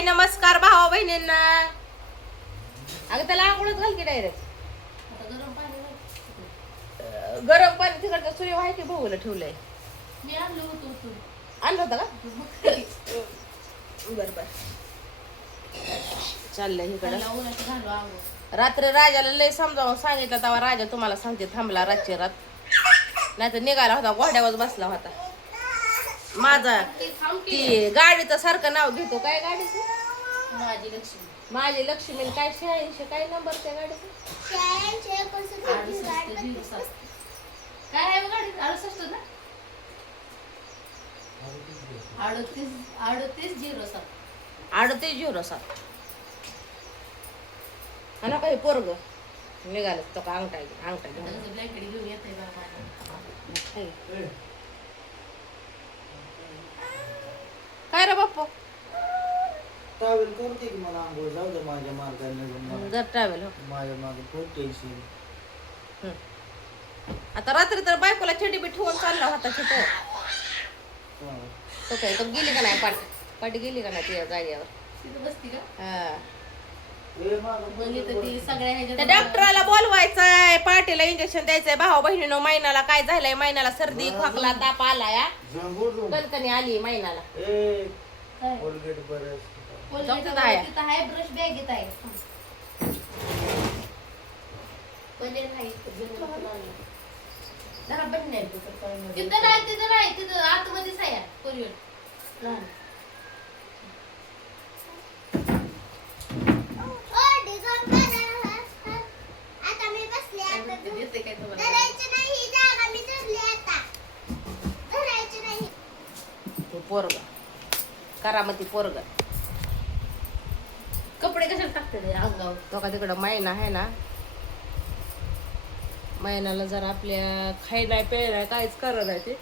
हाय नमस्कार भावा बहिणींना. अगं त्याला आंघोळच घाल की डायरेक्ट. गरम पाणी तिकडचं सूर्य आहे की भाऊला ठेवलंय. मी आणलं होतं आणलं होतं का? बर बर चाललंय इकडं. रात्री राजाला लय समजावून सांगितलं तेव्हा राजा तुम्हाला सांगते थांबला रातची रात. नाही तर निघाला होता घोड्यावर बसला होता माझा. ती गाडीचं सारखं नाव घेतो. काय गाडीचं? माझी लक्ष्मी. माझी लक्ष्मी. काय 86 काय नंबर त्या गाडीचा? काय आहे गाडी? 68 ना? 3807. 3807. आणि काही पोरग निघालं तो का अंगठा घेऊन. ब्लँकेट घेऊन येते बाबा. काय रे बाप्पा? ट्रॅव्हल करते की मला आंघोळ जाऊ दे माझ्या मार्गाने. जर ट्रॅव्हल माझ्या मागे खूप टेन्शन. आता रात्री तर बायकोला छेडी बी ठेवून चालला होता तिथं. तो काय तो गेली का नाही पाट गेली का नाही त्या जागेवर? तिथं बसती का? हा. सगळ्या त्या डॉक्टराला बोलवायचंय. पाटीला इंजेक्शन द्यायचंय. भावा बहिणीनो महिन्याला काय झालंय? महिन्याला सर्दी खोकला ताप आला या कणकणी आली महिन्याला. तिथं आहे ब्रश बॅगेत आहे. तिथं नाही तिथं आतमध्येच आहे कोरियर. पोरग करामती पोरग. कपडे कशाला टाकते अंगावर? तो का तिकडं महिना आहे ना. महिन्याला जर आपल्या खाय नाही प्याय नाही काहीच करत नाही ते.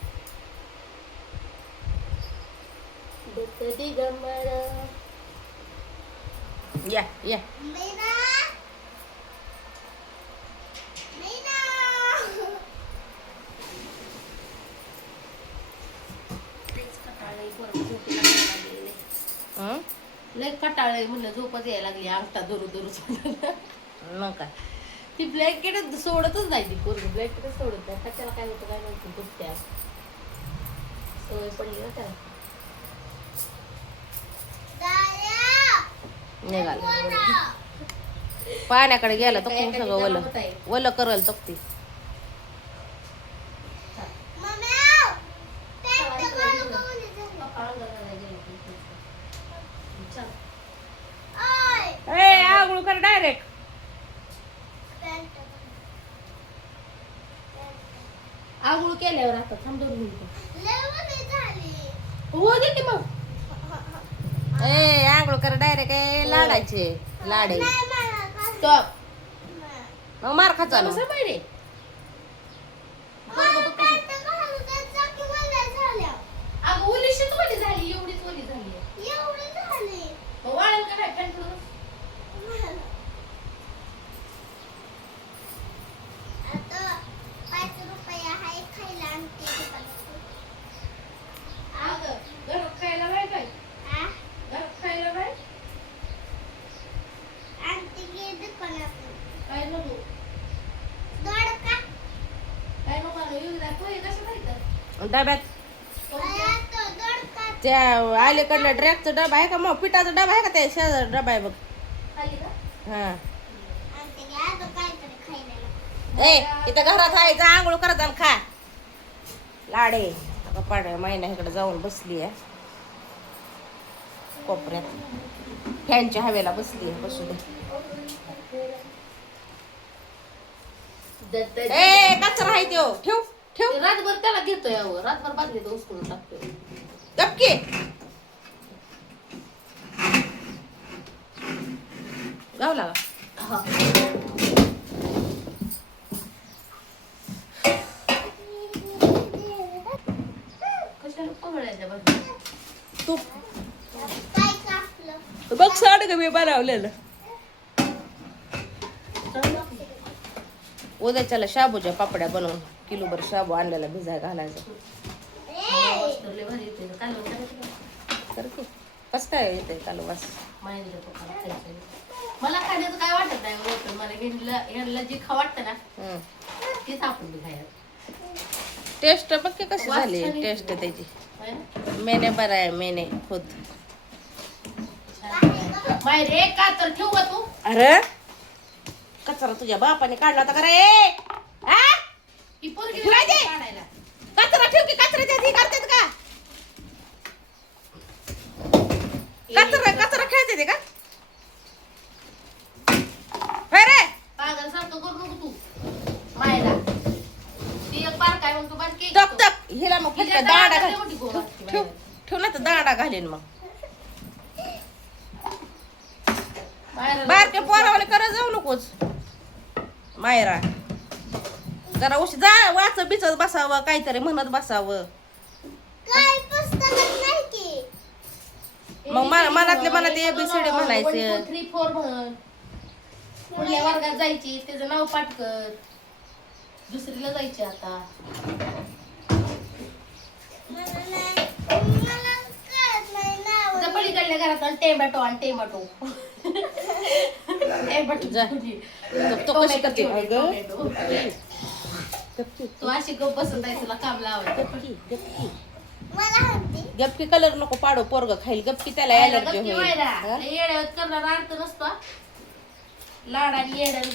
या या लय कटाळे म्हणलं झोपच यायला लागली. अंगठा दरू मग काय ती ब्लँकेट सोडतच नाही. ती पोरगी ब्लँकेटच सोडत नाही. त्याला काय होतं काय माहिती. कुठल्या सवय पडली ना त्याला. निघाला पाण्याकडे गेला तर खूप सगळं वलं करल तर ती. आंघोळ कर डायरेक्ट. आंघोळ केल्यावर आता थांब 2 मिनिटं. हो दे की मग. आंघोळ कर डायरेक्ट. लाडायचे लाडे स्टॉप. मग मार खाचा ना. रे अगं ओलीशीच ओली झाली. एवढीच ओली झाली. वाळेल का काय फॅन थोडं? घरात खायला नाही काय? घरात खायला नाही काय नको काय नको आणू. येऊ द्या. पोहे कसं खायचं? डब्यात त्या अलीकडला ड्रॅगचा डबा आहे का? मग पिठाचा डबा आहे का? त्या शेजार डबा आहे बघ. खाली का? हा इथं घरात आहे. जा आंघोळ करत आणि खा लाडे. पाड्या महिना इकडे जाऊन बसली आहे कोपऱ्यात. फॅनच्या हवेला बसली आहे. बसू दे. कचरा आहे त्यो. ठेव ठेव. रातभर त्याला घेतोय. रातभर बांधली तर उचकून टाकतोय. गपके गावला का? हा. कशाला पगळायच्या बाजूला तूप बघ साड ग मी बनवलेलं. उद्याच्याला शाबूच्या पापड्या बनवून किलोभर शाबू आणलेला भिजाय घालायचा. भारी येते. काय करते कसं काय येते काल वास माहिती पप्पाला खायचं मला खाण्याचं काय वाटत नाही पण मला ह्यांना जे खा वाटतं ना तेच आपण बी खायचं टेस्ट बघ की कशी वास झाली छान येतो. टेस्ट त्याची होय ना? मेने बरा आहे मेने खुद बाहेर एक का तर ठेवू का तू अरे कचरा तुझ्या बापाने काढला होता का रे हा? ही पोरगी ठेवाय दे. काढायला कचरा ठेव की कचऱ्याच्या आधी करतात का कचरा खेळते ते का होय रे पागल सारखं करू नको तू मायला ती एक बार काय म्हणतो बारकी टक टक हिला मग फटका दाडा घाल मोठी गोल असते ठेव बाहेर. ठेव ना तर दाडा घालीन मग बाहेर बारक्या पोरावाने करत जाऊ नकोस मायरा जरा उशी जा वाच बिचत बसावं काहीतरी म्हणत बसावं मग मनातले मनात ABCD म्हणायचं. 1 2 3 4 म्हण पुढल्या वर्गात जायची त्याचं नाव पाठ कर दुसरीला जायची आता पलीकडल्या घरात टेमॅटो आणि टेमॅटो जा. तो कशी करते टोमॅटो. तू अशी गप बसत आहे तुला काम लावायचं गपकी कलर नको पाडो पोरग खाईल गपकी त्याला ऍलर्जी होईल हा? येड्यावर करणारा अर्थ नसतो हा. लाडाने येड्याने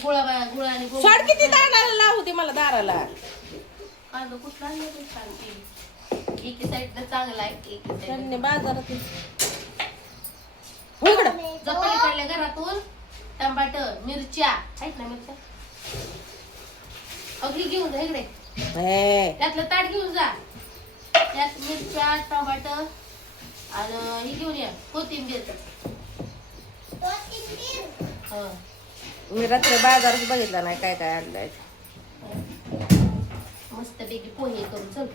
गुळाने सोड किती दाराला लावू ते मला दाराला कांदा कुठला आणला तू? सांगते. एकी साईडनं चांगला आहे एकी साईड त्यांनी बाजारात हो इकडं पलीकडल्या घरातून टमाट मिरच्या आहेत ना मिरच्या अगदी घेऊन जा इकडे हे, त्यातलं ताट घेऊन जा त्यात मिरच्या टमाट आणि हे घेऊन या कोथिंबीर हं. मी रात्री बाजारात बघितला नाही काय काय आणलंय मस्तपैकी पोहे करून चल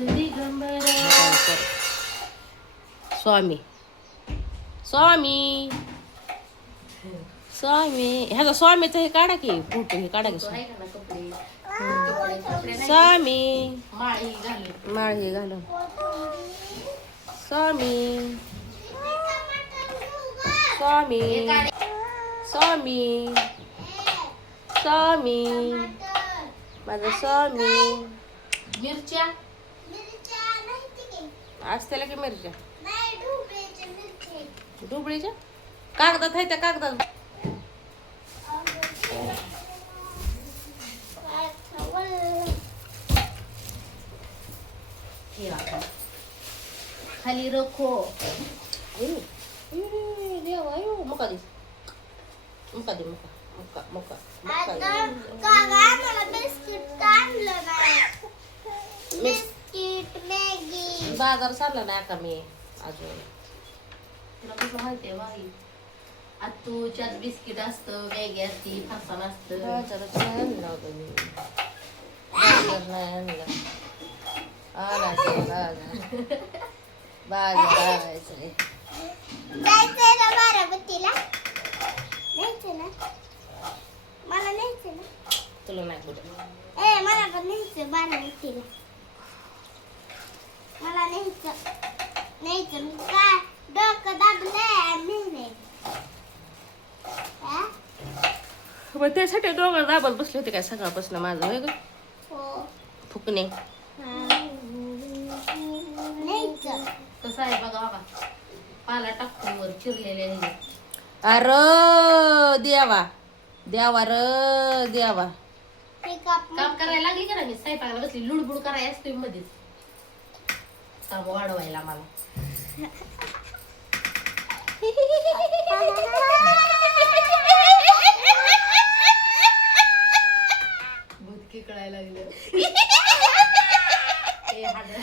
दिगंबरा स्वामी स्वामी स्वामी ह्याचा स्वामीचं हे काढा की फोटो हे काढा की तो आहे का ना कपडे कपडे नाही स्वामी माळी घालून माळ हे घालून स्वामी स्वामी हे गाडी स्वामी स्वामी माझा स्वामी मिरच्या असतेला की मिरच्या डुबळीच्या कागदात आहे त्या कागदात हे बघा. खाली रखो देवा मुका दे मुका दे मुका मुका मुका मुका बाजार चालला नाही का मी अजून तुला कसं माहितीये बाई आतूच्यात बिस्किट असतं मॅगी असती फरसाण असतं बाजारात नाही आणलं होतं मी बाजार नाही आणला आणायचं बाजार आणायचं रे जायचंय ना बारामतीला न्यायचं ना मला न्यायचं ना तुला नाही कुठं ए मला पण न्यायचं बारामतीला मला न्यायचं मी काय डोकं दाबलंय आणि नाही हा? मग त्यासाठी दोघं दाबत बसले होते काय सकाळपासून माझं होय ग हो फुकणे न्यायचं कसं आहे बघा बघा पाला टाकतो वर चिरलेले हे अरे देवा देवा र देवा ते काप काम करायला लागली का ना मी स्वयंपाकाला बसली लुडबुड करायला असतो मध्येच काम वाढवायला मला भूतकी कळायला लागलं ए, हाडं.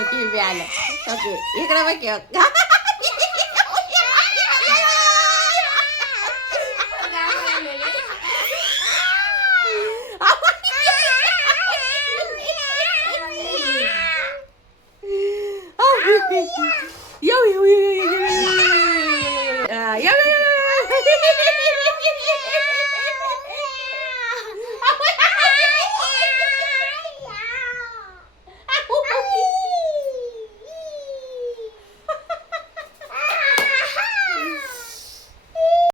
ओके बी आलं ओके इकडे बघ की. येऊ येऊ येऊ येऊ येऊ येऊ ये, ये, ये, ये.